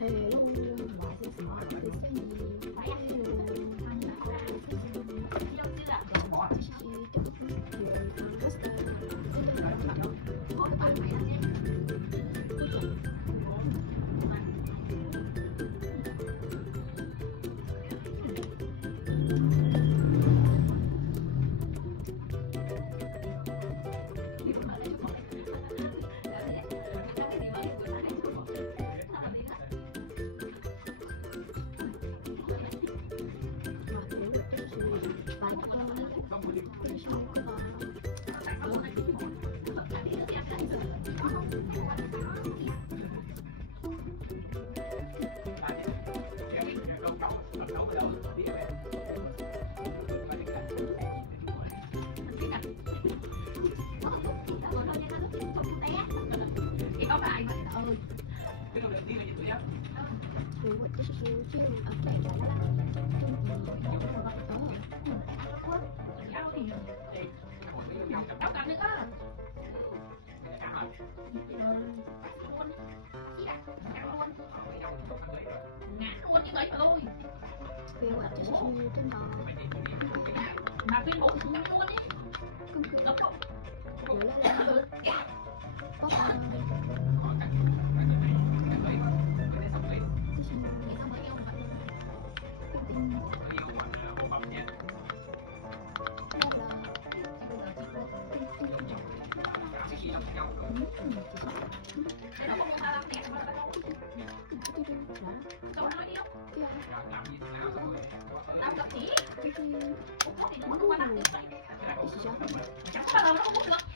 Hello, moi c'est Smart, c'est Sunny. Mà phim ổn luôn đi. Đúng không? Chẳng có bao giờ nó không hút được.